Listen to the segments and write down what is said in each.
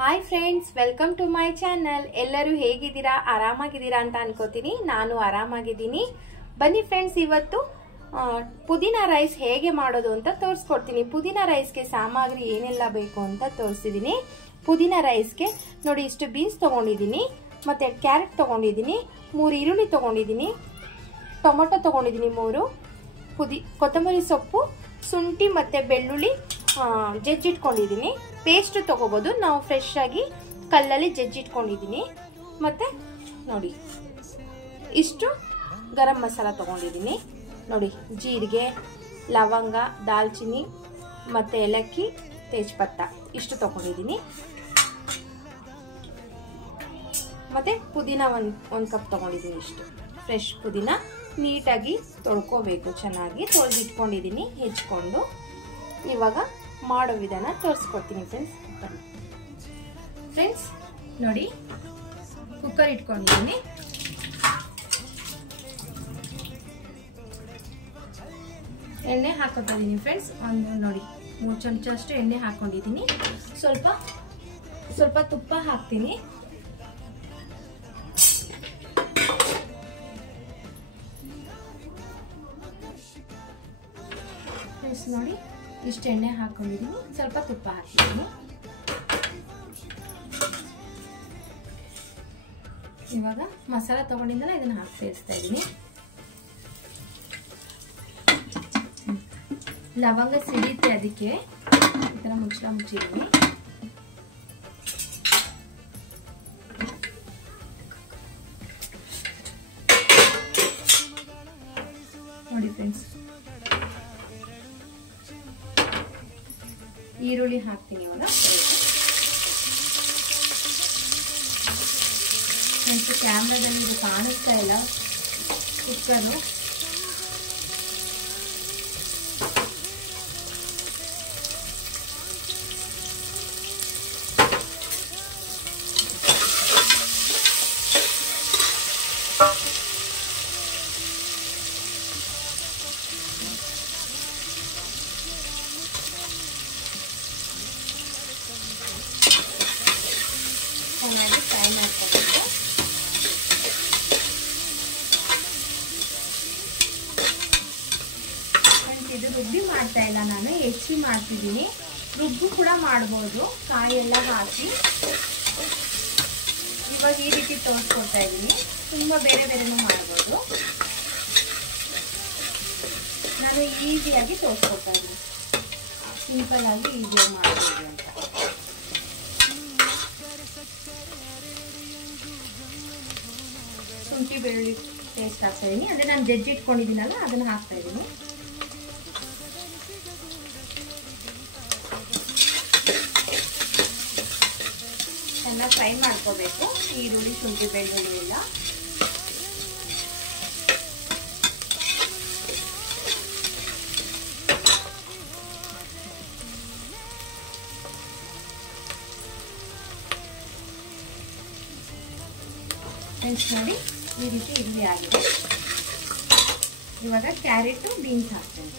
Hi friends, welcome to my channel. ಎಲ್ಲರೂ ಹೇಗಿದ್ದೀರಾ? ಆರಾಮಾಗಿದ್ದೀರಾ ಅಂತ ಅನ್ಕೋತೀನಿ. ನಾನು ಆರಾಮಾಗಿದ್ದೀನಿ. ಬನ್ನಿ ಫ್ರೆಂಡ್ಸ್, ಇವತ್ತು ಪುದೀನ ರೈಸ್ ಹೇಗೆ ಮಾಡೋದು ಅಂತ ತೋರಿಸ್ಕೊಡ್ತೀನಿ. ಪುದೀನ ರೈಸ್ಗೆ ಸಾಮಗ್ರಿ ಏನೆಲ್ಲ ಬೇಕು ಅಂತ ತೋರಿಸಿದ್ದೀನಿ. ಪುದೀನ ರೈಸ್ಗೆ ನೋಡಿ, ಇಷ್ಟು ಬೀನ್ಸ್ ತೊಗೊಂಡಿದ್ದೀನಿ, ಮತ್ತು ಕ್ಯಾರೆಟ್ ತೊಗೊಂಡಿದ್ದೀನಿ, 3 ಈರುಳ್ಳಿ ತೊಗೊಂಡಿದ್ದೀನಿ, ಟೊಮೊಟೊ ತೊಗೊಂಡಿದ್ದೀನಿ 3, ಕೊತ್ತಂಬರಿ ಸೊಪ್ಪು, ಶುಂಠಿ ಮತ್ತು ಬೆಳ್ಳುಳ್ಳಿ ಜಜ್ಜಿಟ್ಕೊಂಡಿದ್ದೀನಿ. ಪೇಸ್ಟ್ ತೊಗೋಬೋದು, ನಾವು ಫ್ರೆಶ್ ಆಗಿ ಕಲ್ಲಲ್ಲಿ ಜಜ್ಜಿಟ್ಕೊಂಡಿದ್ದೀನಿ. ಮತ್ತು ನೋಡಿ, ಇಷ್ಟು ಗರಂ ಮಸಾಲ ತೊಗೊಂಡಿದ್ದೀನಿ. ನೋಡಿ, ಜೀರಿಗೆ, ಲವಂಗ, ದಾಲ್ಚಿನ್ನಿ ಮತ್ತು ಏಲಕ್ಕಿ, ತೇಜ್ಪತ್ತ ಇಷ್ಟು ತೊಗೊಂಡಿದ್ದೀನಿ. ಮತ್ತು ಪುದೀನ ಒಂದು ಕಪ್ ತೊಗೊಂಡಿದ್ದೀನಿ. ಇಷ್ಟು ಫ್ರೆಶ್ ಪುದೀನ ನೀಟಾಗಿ ತೊಳ್ಕೋಬೇಕು, ಚೆನ್ನಾಗಿ ತೊಳೆದಿಟ್ಕೊಂಡಿದ್ದೀನಿ ಹೆಚ್ಕೊಂಡು. ಇವಾಗ ಮಾಡೋ ವಿಧಾನ ತೋರಿಸ್ಕೊಡ್ತೀನಿ ಫ್ರೆಂಡ್ಸ್. ನೋಡಿ, ಕುಕ್ಕರ್ ಇಟ್ಕೊಂಡಿದ್ದೀನಿ. ಎಣ್ಣೆ ಹಾಕೋತಾ ಇದ್ದೀನಿ ಫ್ರೆಂಡ್ಸ್. ನೋಡಿ 3 ಚಮಚ ಅಷ್ಟು ಎಣ್ಣೆ ಹಾಕೊಂಡಿದ್ದೀನಿ. ಸ್ವಲ್ಪ ತುಪ್ಪ ಹಾಕ್ತೀನಿ. ಫ್ರೆಂಡ್ಸ್ ನೋಡಿ, ಇಷ್ಟು ಎಣ್ಣೆ ಹಾಕೊಂಡಿದ್ದೀನಿ, ಸ್ವಲ್ಪ ತುಪ್ಪ ಹಾಕಿದ್ದೀನಿ. ಇವಾಗ ಮಸಾಲ ತಗೊಂಡಿದ್ದಲ್ಲ, ಇದನ್ನ ಹಾಕಿ ಸೇರಿಸ್ತಾ ಇದ್ದೀನಿ. ಲವಂಗ ಸಿಡಿಯುತ್ತೆ, ಅದಕ್ಕೆ ಈ ಥರ ಮುಚ್ಚಿದ್ದೀನಿ. ನೋಡಿ ಫ್ರೆಂಡ್ಸ್, ಈರುಳ್ಳಿ ಹಾಕ್ತೀನಿ ಇವಾಗ. ಫ್ರೆಂಡ್ಸ್, ಕ್ಯಾಮ್ರಾದಲ್ಲಿ ಇದು ಕಾಣಿಸ್ತಾ ಇಲ್ಲ ಕುಕ್ಕರು. ಚೆನ್ನಾಗಿ ಫ್ರೈ ಮಾಡ್ಕೋಬೇಕು. ಇದು ರುಬ್ಬಿ ಮಾಡ್ತಾ ಇಲ್ಲ, ನಾನು ಹೆಚ್ಚಿ ಮಾಡ್ತಿದ್ದೀನಿ. ರುಬ್ಬು ಕೂಡ ಮಾಡ್ಬೋದು, ಕಾಯಿ ಎಲ್ಲ ಹಾಕಿ. ಇವಾಗ ಈ ರೀತಿ ತೋರಿಸ್ಕೊಡ್ತಾ ಇದ್ದೀನಿ. ತುಂಬ ಬೇರೆ ಬೇರೆನೂ ಮಾಡ್ಬೋದು. ನಾನು ಈಸಿಯಾಗಿ ತೋರಿಸ್ಕೊಡ್ತಾ ಇದ್ದೀನಿ, ಸಿಂಪಲ್ ಆಗಿ ಈಸಿಯಾಗಿ ಮಾಡ್ಬೋದು ಅಂತ. ಶುಂಠಿ ಬೆಳ್ಳುಳ್ಳಿ ಪೇಸ್ಟ್ ಹಾಕ್ತಾ ಇದ್ದೀನಿ. ಅಂದರೆ ನಾನು ಜಜ್ಜಿಟ್ಕೊಂಡಿದ್ದೀನಲ್ಲ, ಅದನ್ನು ಹಾಕ್ತಾ ಇದ್ದೀನಿ. ಚೆನ್ನಾಗಿ ಫ್ರೈ ಮಾಡ್ಕೋಬೇಕು, ಈರುಳ್ಳಿ, ಶುಂಠಿ ಬೆಳ್ಳುಳ್ಳಿ ಎಲ್ಲ. ಫ್ರೆಂಡ್ಸ್ ನೋಡಿ, ಈ ರೀತಿ ಈರುಳ್ಳಿ ಆಗಿದೆ. ಇವಾಗ ಕ್ಯಾರೆಟು, ಬೀನ್ಸ್ ಹಾಕ್ತೇನೆ.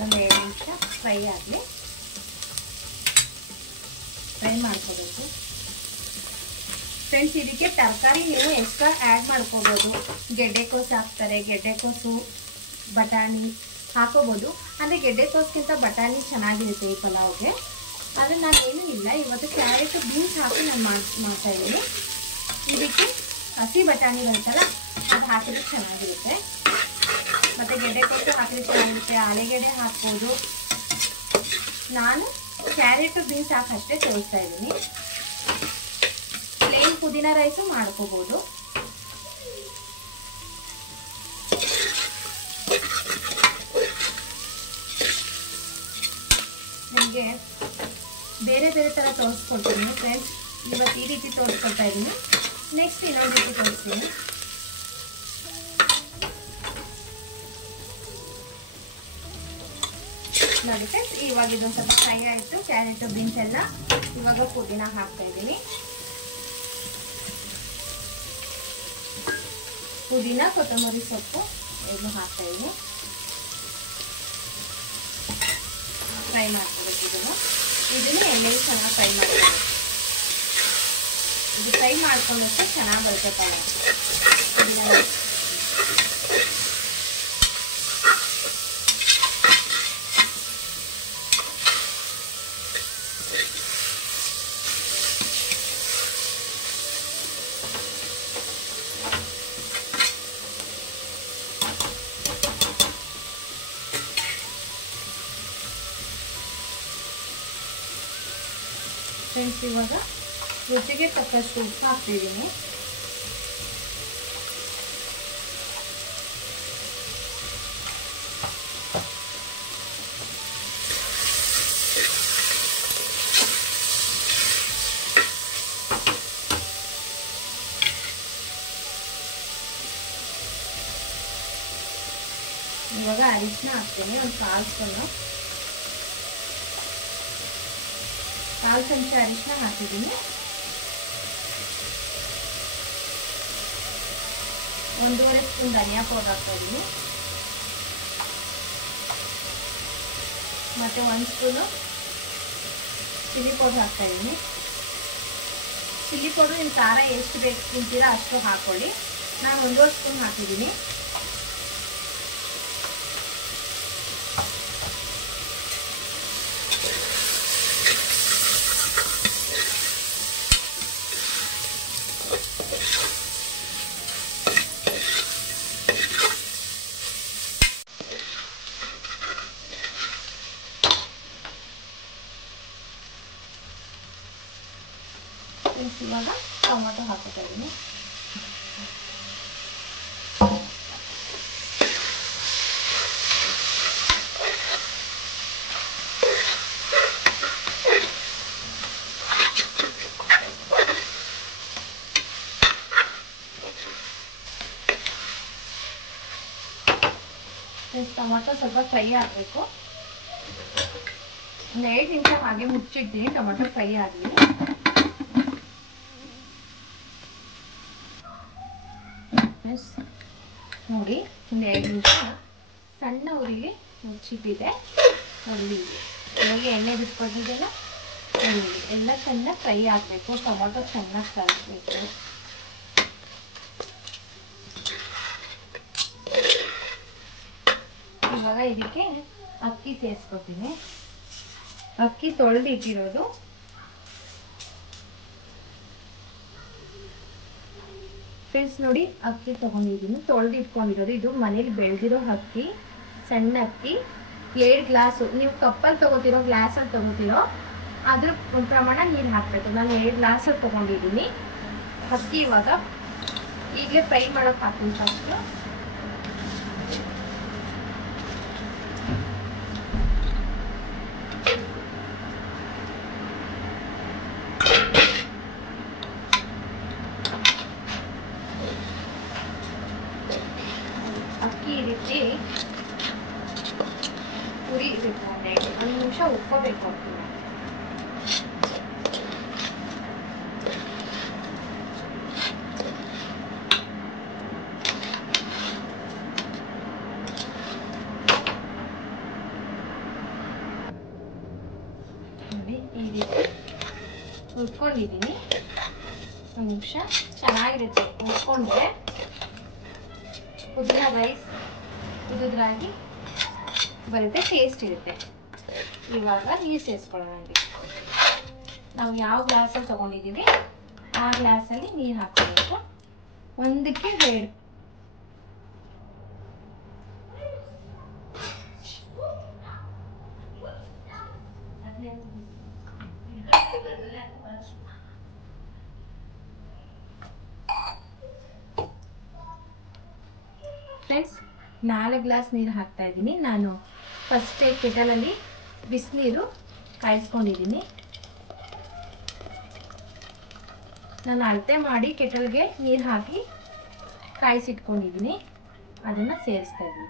ಒಂದು 2 ನಿಮಿಷ ಫ್ರೈ ಆಗಲಿ, ಫ್ರೈ ಮಾಡ್ಕೋಬೇಕು. ಫ್ರೆಂಡ್ಸ್, ಇದಕ್ಕೆ ತರಕಾರಿ ನೀವು ಎಕ್ಸ್ಟ್ರಾ ಆ್ಯಡ್ ಮಾಡ್ಕೋಬೋದು. ಗೆಡ್ಡೆಕೋಸು ಹಾಕ್ತಾರೆ, ಗೆಡ್ಡೆಕೋಸು, ಬಟಾಣಿ ಹಾಕೋಬೋದು. ಅಂದರೆ ಗೆಡ್ಡೆಕೋಸ್ಗಿಂತ ಬಟಾಣಿ ಚೆನ್ನಾಗಿರುತ್ತೆ ಈ ಪಲಾವ್ಗೆ. ಆದರೆ ನಾನು ಏನೂ ಇಲ್ಲ, ಇವತ್ತು ಕ್ಯಾರೆಟ್, ಬೀನ್ಸ್ ಹಾಕಿ ನಾನು ಮಾಡ್ತಾ ಇದ್ದೀನಿ. ಇದಕ್ಕೆ ಹಸಿ ಬಟಾಣಿ ಬರುತ್ತಲ್ಲ, ಅದು ಹಾಕಿದ್ರೆ ಚೆನ್ನಾಗಿರುತ್ತೆ. ಮತ್ತು ಗೆಡ್ಡೆಕೋಸು ಹಾಕಿದ್ರೆ ಚೆನ್ನಾಗಿರುತ್ತೆ. ಆಲೂಗೆಡ್ಡೆ ಹಾಕ್ಬೋದು. ನಾನು ಕ್ಯಾರೆಟು, ಬೀನ್ಸ್ ಹಾಕಿ ಅಷ್ಟೇ ತೋರಿಸ್ತಾ ಇದ್ದೀನಿ. ಪ್ಲೇನ್ ಪುದೀನ ರೈಸು ಮಾಡ್ಕೋಬೋದು. ನಿಮಗೆ ಬೇರೆ ಬೇರೆ ಥರ ತೋರಿಸ್ಕೊಡ್ತೀನಿ ಫ್ರೆಂಡ್ಸ್. ಇವತ್ತು ಈ ರೀತಿ ತೋರಿಸ್ಕೊಡ್ತಾ ಇದ್ದೀನಿ, ನೆಕ್ಸ್ಟ್ ಇನ್ನೊಂದು ರೀತಿ ತೋರಿಸ್ತೀನಿ. ನೋಡಿ ಫ್ರೆಂಡ್ಸ್, ಇವಾಗ ಇದೊಂದು ಸ್ವಲ್ಪ ಫ್ರೈ ಆಯಿತು ಕ್ಯಾರೆಟ್ ಬೀನ್ಸ್ ಎಲ್ಲ. ಇವಾಗ ಪುದೀನ ಹಾಕ್ತಾ ಇದ್ದೀನಿ. ಪುದೀನ ಕೊತ್ತಂಬರಿ ಸೊಪ್ಪು ಇದನ್ನು ಹಾಕ್ತಾ ಇದ್ದೀನಿ. ಫ್ರೈ ಮಾಡ್ಕೋಬೇಕು. ಇದನ್ನು ಎಣ್ಣೆಗೆ ಚೆನ್ನಾಗಿ ಫ್ರೈ ಮಾಡ್ಕೋಬೇಕು. ಇದು ಫ್ರೈ ಮಾಡ್ಕೊಂಡಷ್ಟು ಚೆನ್ನಾಗಿ ಬರುತ್ತೆ ಕಲರ್. ಫ್ರೆಂಡ್ಸ್, ಇವಾಗ ರುಚಿಗೆ ತಕ್ಕಷ್ಟು ಉಪ್ಪು ಹಾಕ್ತಿದ್ದೀನಿ. ಇವಾಗ ಅರಿಶಿನ ಹಾಕ್ತೀನಿ. ಒಂದು ಕಾಲು ಚಮಚ ಅರಿಶಿನ ಹಾಕಿದ್ದೀನಿ. 1.5 ಸ್ಪೂನ್ ಧನಿಯಾ ಪೌಡರ್ ಹಾಕ್ತಾ ಇದ್ದೀನಿ. ಮತ್ತೆ 1 ಸ್ಪೂನು ಚಿಲ್ಲಿ ಪೌಡರ್ ಹಾಕ್ತಾ ಇದ್ದೀನಿ. ಚಿಲ್ಲಿ ಪೌಡರ್ ನಿಮ್ಮ ಖಾರ ಎಷ್ಟು ಬೇಕು ತಿಂತೀರಾ ಅಷ್ಟು ಹಾಕೊಳ್ಳಿ. ನಾನು 1.5 ಸ್ಪೂನ್ ಹಾಕಿದ್ದೀನಿ. ಇವಾಗ ಟೊಮೆಟೊ ಹಾಕ್ತಾ ಇದ್ದೀನಿ. ಟೊಮೆಟೊ ಸ್ವಲ್ಪ ಫ್ರೈ ಆಗಬೇಕು. ಒಂದು 5 ನಿಮಿಷ ಹಾಗೆ ಮುಚ್ಚಿಡ್ತೀನಿ ಟೊಮೆಟೊ ಫ್ರೈ ಆಗಲಿ. ನೋಡಿ, ಒಂದು 2 ನಿಮಿಷ ಸಣ್ಣ ಉರಿಗೆ ಮುಚ್ಚಿಟ್ಟಿದೆ. ನೋಡಿ, ಇವಾಗ ಎಣ್ಣೆ ಬಿಟ್ಕೊಟ್ಟಿದ್ದೆಲ್ಲ ಎಲ್ಲ ಚೆನ್ನಾಗಿ ಫ್ರೈ ಆಗಬೇಕು. ಟೊಮೆಟೊ ಚೆನ್ನಾಗಿ ಕಲಿಸ್ಬೇಕು. ಇವಾಗ ಇದಕ್ಕೆ ಅಕ್ಕಿ ಸೇರಿಸ್ಕೊತೀನಿ. ಅಕ್ಕಿ ತೊಳೆದಿಟ್ಟಿರೋದು. ಫ್ರೆಂಡ್ಸ್ ನೋಡಿ, ಅಕ್ಕಿ ತಗೊಂಡಿದ್ದೀನಿ, ತೊಳೆದಿಟ್ಕೊಂಡಿರೋದು. ಇದು ಮನೇಲಿ ಬೆಳೆದಿರೋ ಅಕ್ಕಿ, ಸಣ್ಣ ಅಕ್ಕಿ. 7 ಗ್ಲಾಸು. ನೀವು ಕಪ್ಪಲ್ಲಿ ತಗೋತಿರೋ ಗ್ಲಾಸಲ್ಲಿ ತಗೋತಿರೋ ಅದ್ರ ಪ್ರಮಾಣ ನೀರು ಹಾಕಬೇಕು. ನಾನು 7 ಗ್ಲಾಸಲ್ಲಿ ತಗೊಂಡಿದ್ದೀನಿ ಅಕ್ಕಿ. ಇವಾಗ ಈಗಲೇ ಫ್ರೈ ಮಾಡೋಕೆ ಹಾಕ್ತೀನಿ ಫಸ್ಟು. ಅಕ್ಕಿ ಈ ರೀತಿ ಉರಿಬೇಕು. 1 ನಿಮಿಷ ಉಕ್ಕೋಬೇಕು ಅಕ್ಕಿ. ನೋಡಿ, ಈ ರೀತಿ ಹುರ್ಕೊಂಡಿದ್ದೀನಿ. 1 ನಿಮಿಷ ಚೆನ್ನಾಗಿರುತ್ತೆ ಹುರ್ಕೊಂಡ್ರೆ. ಪುದೀನ ರೈಸ್ ಉದುದ್ರಾಗಿ ಬರುತ್ತೆ, ಟೇಸ್ಟ್ ಇರುತ್ತೆ. ಇವಾಗ ನೀರು ಸೇರಿಸ್ಕೊಳ್ಳೋಣ. ನಾವು ಯಾವ ಗ್ಲಾಸಲ್ಲಿ ತೊಗೊಂಡಿದ್ದೀವಿ ಆ ಗ್ಲಾಸಲ್ಲಿ ನೀರು ಹಾಕೋಬೇಕು. 1ಕ್ಕೆ 2. ಫ್ರೆಂಡ್ಸ್, 4 ಗ್ಲಾಸ್ ನೀರು ಹಾಕ್ತಾ ಇದ್ದೀನಿ. ನಾನು ಫಸ್ಟೇ ಕೆಟಲಲ್ಲಿ ಬಿಸಿನೀರು ಕಾಯಿಸ್ಕೊಂಡಿದ್ದೀನಿ. ನಾನು ಅಳತೆ ಮಾಡಿ ಕೆಟಲ್ಗೆ ನೀರು ಹಾಕಿ ಕಾಯಿಸಿಟ್ಕೊಂಡಿದ್ದೀನಿ. ಅದನ್ನು ಸೇರಿಸ್ತಾ ಇದ್ದೀನಿ.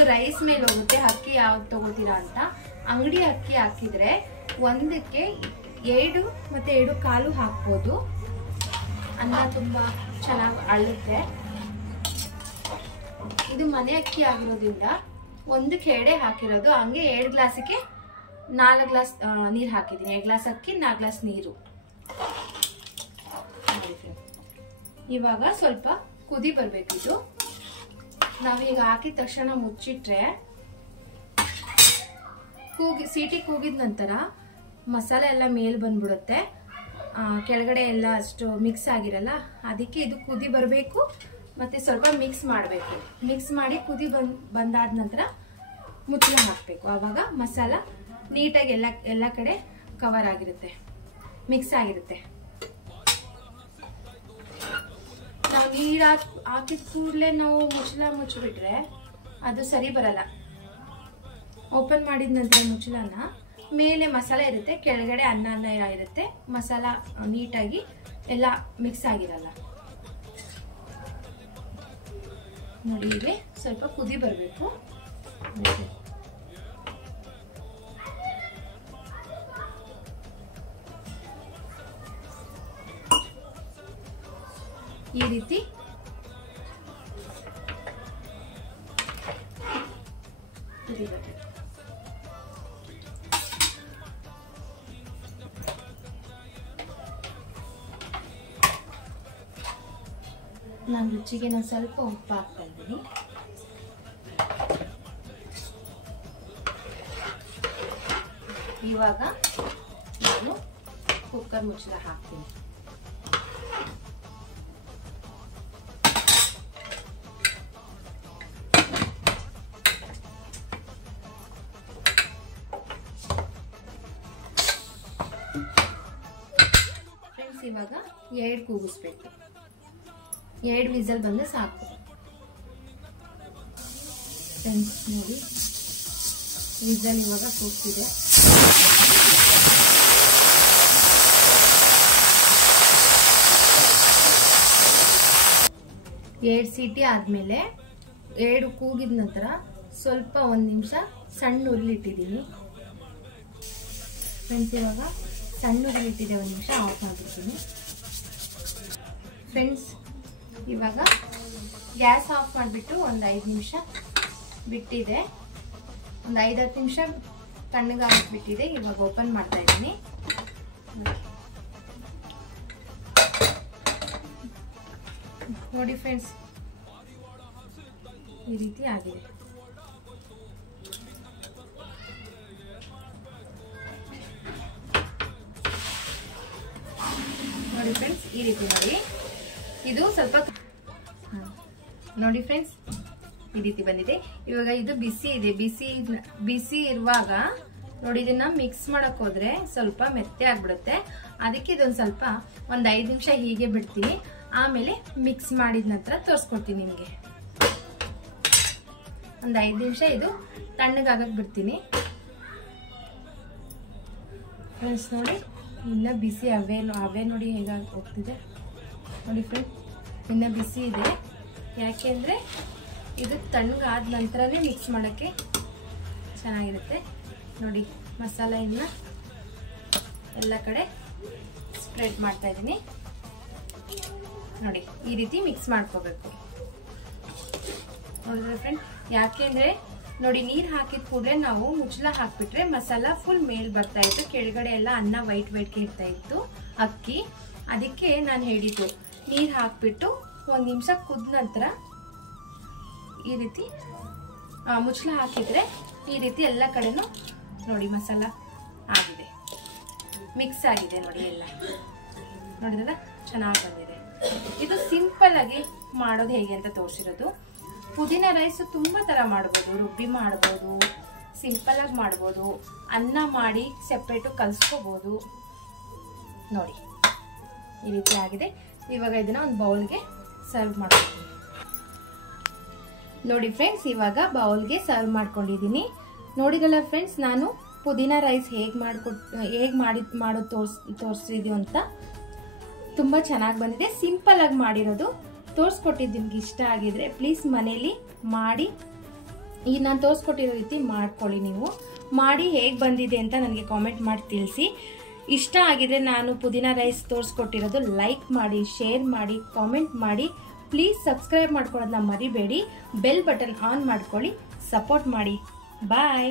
ಇದು ರೈಸ್ ಮೇಲೆ ಹೋಗುತ್ತೆ ಅಕ್ಕಿ ಯಾವ್ದು ತಗೋತೀರಾ ಅಂತ. ಅಂಗಡಿ ಅಕ್ಕಿ ಹಾಕಿದ್ರೆ ಒಂದಕ್ಕೆ 2 ಮತ್ತೆ 2 ಕಾಲು ಹಾಕ್ಬೋದು. ಅನ್ನ ತುಂಬಾ ಚೆನ್ನಾಗಿ ಅಳ್ಳುತ್ತೆ. ಇದು ಮನೆ ಅಕ್ಕಿ ಆಗಿರೋದ್ರಿಂದ 1ಕ್ಕೆ 2 ಹಾಕಿರೋದು. ಹಂಗೆ 2 ಗ್ಲಾಸಿಗೆ 4 ಗ್ಲಾಸ್ ನೀರು ಹಾಕಿದ್ದೀನಿ. 2 ಗ್ಲಾಸ್ ಅಕ್ಕಿ 4 ಗ್ಲಾಸ್ ನೀರು. ಇವಾಗ ಸ್ವಲ್ಪ ಕುದಿ ಬರ್ಬೇಕಿದು. ನಾವೀಗ ಹಾಕಿದ ತಕ್ಷಣ ಮುಚ್ಚಿಟ್ರೆ ಸೀಟಿ ಕೂಗಿದ ನಂತರ ಮಸಾಲೆ ಎಲ್ಲ ಮೇಲೆ ಬಂದ್ಬಿಡುತ್ತೆ. ಕೆಳಗಡೆ ಎಲ್ಲ ಅಷ್ಟು ಮಿಕ್ಸ್ ಆಗಿರಲ್ಲ. ಅದಕ್ಕೆ ಇದು ಕುದಿ ಬರಬೇಕು ಮತ್ತೆ ಸ್ವಲ್ಪ ಮಿಕ್ಸ್ ಮಾಡಬೇಕು. ಮಿಕ್ಸ್ ಮಾಡಿ ಕುದಿ ಬಂದಾದ ನಂತರ ಮುಚ್ಚಳ ಹಾಕಬೇಕು. ಆವಾಗ ಮಸಾಲ ನೀಟಾಗಿ ಎಲ್ಲ ಕಡೆ ಕವರ್ ಆಗಿರುತ್ತೆ, ಮಿಕ್ಸ್ ಆಗಿರುತ್ತೆ. ನಾವು ನೀರು ಹಾಕಿದ ಕೂಡಲೇ ನಾವು ಮುಚ್ಚಳ ಮುಚ್ಚಿಬಿಟ್ರೆ ಅದು ಸರಿ ಬರಲ್ಲ. ಓಪನ್ ಮಾಡಿದ ನಂತರ ಮುಚ್ಚಳನ ಮೇಲೆ ಮಸಾಲೆ ಇರುತ್ತೆ, ಕೆಳಗಡೆ ಅನ್ನ ಇರುತ್ತೆ. ಮಸಾಲ ನೀಟಾಗಿ ಎಲ್ಲ ಮಿಕ್ಸ್ ಆಗಿರಲ್ಲ. ನೋಡಿ, ಇಲ್ಲಿ ಸ್ವಲ್ಪ ಕುದಿ ಬರಬೇಕು. ಈ ರೀತಿ ಕುದಿ ಬರಬೇಕು. ನಾನು ರುಚಿಗೆ ಸ್ವಲ್ಪ ಉಪ್ಪು ಹಾಕ್ತಾ ಇದ್ದೀನಿ. ಇವಾಗ ನಾನು ಕುಕ್ಕರ್ ಮುಚ್ಚಳ ಹಾಕ್ತೀನಿ. ಫ್ರೆಂಡ್ಸ್, ಇವಾಗ 2 ಕೂಗಿಸ್ಬೇಕು. 2 ವಿಸಲ್ ಬಂದ್ರೆ ಸಾಕು. ಫ್ರೆಂಡ್ಸ್ ನೋಡಿ, ವಿಸಲ್ ಇವಾಗ ಕೂಗ್ತಿದೆ. ಎರಡು ಸೀಟಿ ಆದ್ಮೇಲೆ 2 ಕೂಗಿದ ನಂತರ ಸ್ವಲ್ಪ 1 ನಿಮಿಷ ಸಣ್ಣ ಉರಿ ಇಟ್ಟಿದ್ದೀನಿ. ಫ್ರೆಂಡ್ಸ್, ಇವಾಗ ಸಣ್ಣ ಉರಿ ಇಟ್ಟಿದೆ. 1 ನಿಮಿಷ ಆಫ್ ಮಾಡಿಬಿಡ್ತೀನಿ. ಫ್ರೆಂಡ್ಸ್, ಇವಾಗ ಗ್ಯಾಸ್ ಆಫ್ ಮಾಡಿಬಿಟ್ಟು ಒಂದು 5 ನಿಮಿಷ ಬಿಟ್ಟಿದೆ. ಒಂದು 5-10 ನಿಮಿಷ ತಣ್ಣಗಾಗ್ಬಿಟ್ಟಿದೆ. ಇವಾಗ ಓಪನ್ ಮಾಡ್ತಾ ಇದ್ದೀನಿ. ನೋಡಿ ಫ್ರೆಂಡ್ಸ್, ಈ ರೀತಿ ಆಗಿದೆ. ನೋಡಿ ಫ್ರೆಂಡ್ಸ್, ಈ ರೀತಿ ನೋಡಿ. ಇದು ಸ್ವಲ್ಪ ನೋಡಿ ಫ್ರೆಂಡ್ಸ್, ಈ ರೀತಿ ಬಂದಿದೆ. ಇವಾಗ ಇದು ಬಿಸಿ ಇದೆ. ಬಿಸಿ ಇರುವಾಗ ನೋಡಿ, ಇದನ್ನ ಮಿಕ್ಸ್ ಮಾಡಕ್ ಹೋದ್ರೆ ಸ್ವಲ್ಪ ಮೆತ್ತೆ ಆಗ್ಬಿಡುತ್ತೆ. ಅದಕ್ಕೆ ಇದೊಂದು ಸ್ವಲ್ಪ ಒಂದು 5 ನಿಮಿಷ ಹೀಗೆ ಬಿಡ್ತೀನಿ. ಆಮೇಲೆ ಮಿಕ್ಸ್ ಮಾಡಿದ ನಂತರ ತೋರಿಸ್ಕೊಡ್ತೀನಿ ನಿಮಗೆ. ಒಂದು 5 ನಿಮಿಷ ಇದು ತಣ್ಣಗಾಗಕ್ಕೆ ಬಿಡ್ತೀನಿ. ಫ್ರೆಂಡ್ಸ್ ನೋಡಿ, ಇನ್ನ ಬಿಸಿ ಅವೇ ನೋಡಿ ಹೇಗಾಗಿ ಹೋಗ್ತಿದೆ. ನೋಡಿ ಫ್ರೆಂಡ್ಸ್, ಇನ್ನ ಬಿಸಿ ಇದೆ. ಯಾಕೆಂದ್ರೆ ಇದು ತಣ್ಣಗಾದ ನಂತರನೇ ಮಿಕ್ಸ್ ಮಾಡೋಕ್ಕೆ ಚೆನ್ನಾಗಿರುತ್ತೆ. ನೋಡಿ, ಮಸಾಲ ಇನ್ನ ಎಲ್ಲ ಕಡೆ ಸ್ಪ್ರೆಡ್ ಮಾಡ್ತಾ ಇದ್ದೀನಿ. ನೋಡಿ, ಈ ರೀತಿ ಮಿಕ್ಸ್ ಮಾಡ್ಕೋಬೇಕು. ನೋಡಿದ್ರೆ ಫ್ರೆಂಡ್, ಯಾಕೆಂದ್ರೆ ನೋಡಿ, ನೀರು ಹಾಕಿದ ಕೂಡಲೇ ನಾವು ಮುಚ್ಚಳ ಹಾಕ್ಬಿಟ್ರೆ ಮಸಾಲ ಫುಲ್ ಮೇಲ್ ಬರ್ತಾ ಇತ್ತು. ಕೆಳಗಡೆ ಎಲ್ಲ ಅನ್ನ ವೈಟ್ ಇರ್ತಾ ಇತ್ತು ಅಕ್ಕಿ. ಅದಕ್ಕೆ ನಾನು ಹೇಳಿದ್ದು, ನೀರು ಹಾಕ್ಬಿಟ್ಟು 1 ನಿಮಿಷ ಕುದ ನಂತರ ಈ ರೀತಿ ಮುಚ್ಚಳ ಹಾಕಿದ್ರೆ ಈ ರೀತಿ ಎಲ್ಲ ಕಡೆನೂ ನೋಡಿ ಮಸಾಲ ಆಗಿದೆ, ಮಿಕ್ಸ್ ಆಗಿದೆ. ನೋಡಿ, ಎಲ್ಲ ನೋಡಿದ್ರೆ ಚೆನ್ನಾಗಿ ಬಂದಿದೆ. ಇದು ಸಿಂಪಲ್ ಆಗಿ ಮಾಡೋದು ಹೇಗೆ ಅಂತ ತೋರಿಸಿರೋದು. ಪುದೀನ ರೈಸ್ ತುಂಬಾ ತರ ಮಾಡ್ಬೋದು. ರುಬ್ಬಿ ಮಾಡ್ಬೋದು, ಸಿಂಪಲ್ ಆಗಿ ಮಾಡ್ಬೋದು, ಅನ್ನ ಮಾಡಿ ಸೆಪ್ರೇಟು ಕಲ್ಸ್ಕೋಬಹುದು. ನೋಡಿ, ಈ ರೀತಿ ಆಗಿದೆ. ಇವಾಗ ಇದನ್ನ ಒಂದು ಬೌಲ್ಗೆ ಸರ್ವ್ ಮಾಡ್ತೀನಿ. ನೋಡಿ ಫ್ರೆಂಡ್ಸ್, ಇವಾಗ ಬೌಲ್ಗೆ ಸರ್ವ್ ಮಾಡ್ಕೊಂಡಿದ್ದೀನಿ. ನೋಡಿದಲ್ಲ ಫ್ರೆಂಡ್ಸ್, ನಾನು ಪುದೀನ ರೈಸ್ ಹೇಗೆ ಮಾಡೋದು ತೋರಿಸಿದ್ವಿ ಅಂತ. ತುಂಬ ಚೆನ್ನಾಗಿ ಬಂದಿದೆ. ಸಿಂಪಲ್ ಆಗಿ ಮಾಡಿರೋದು ತೋರಿಸ್ಕೊಟ್ಟಿದ್ದು ನಿಮ್ಗೆ ಇಷ್ಟ ಆಗಿದ್ರೆ ಪ್ಲೀಸ್ ಮನೇಲಿ ಮಾಡಿ ಈ ನಾನು ತೋರಿಸ್ಕೊಟ್ಟಿರೋ ರೀತಿ ಮಾಡ್ಕೊಳ್ಳಿ. ನೀವು ಮಾಡಿ ಹೇಗೆ ಬಂದಿದೆ ಅಂತ ನನಗೆ ಕಾಮೆಂಟ್ ಮಾಡಿ ತಿಳಿಸಿ. ಇಷ್ಟ ಆಗಿದ್ರೆ ನಾನು ಪುದೀನ ರೈಸ್ ತೋರಿಸ್ಕೊಟ್ಟಿರೋದು ಲೈಕ್ ಮಾಡಿ, ಶೇರ್ ಮಾಡಿ, ಕಾಮೆಂಟ್ ಮಾಡಿ. ಪ್ಲೀಸ್ ಸಬ್ಸ್ಕ್ರೈಬ್ ಮಾಡ್ಕೊಳ್ಳೋದನ್ನ ಮರಿಬೇಡಿ. ಬೆಲ್ ಬಟನ್ ಆನ್ ಮಾಡ್ಕೊಳ್ಳಿ, ಸಪೋರ್ಟ್ ಮಾಡಿ. ಬಾಯ್.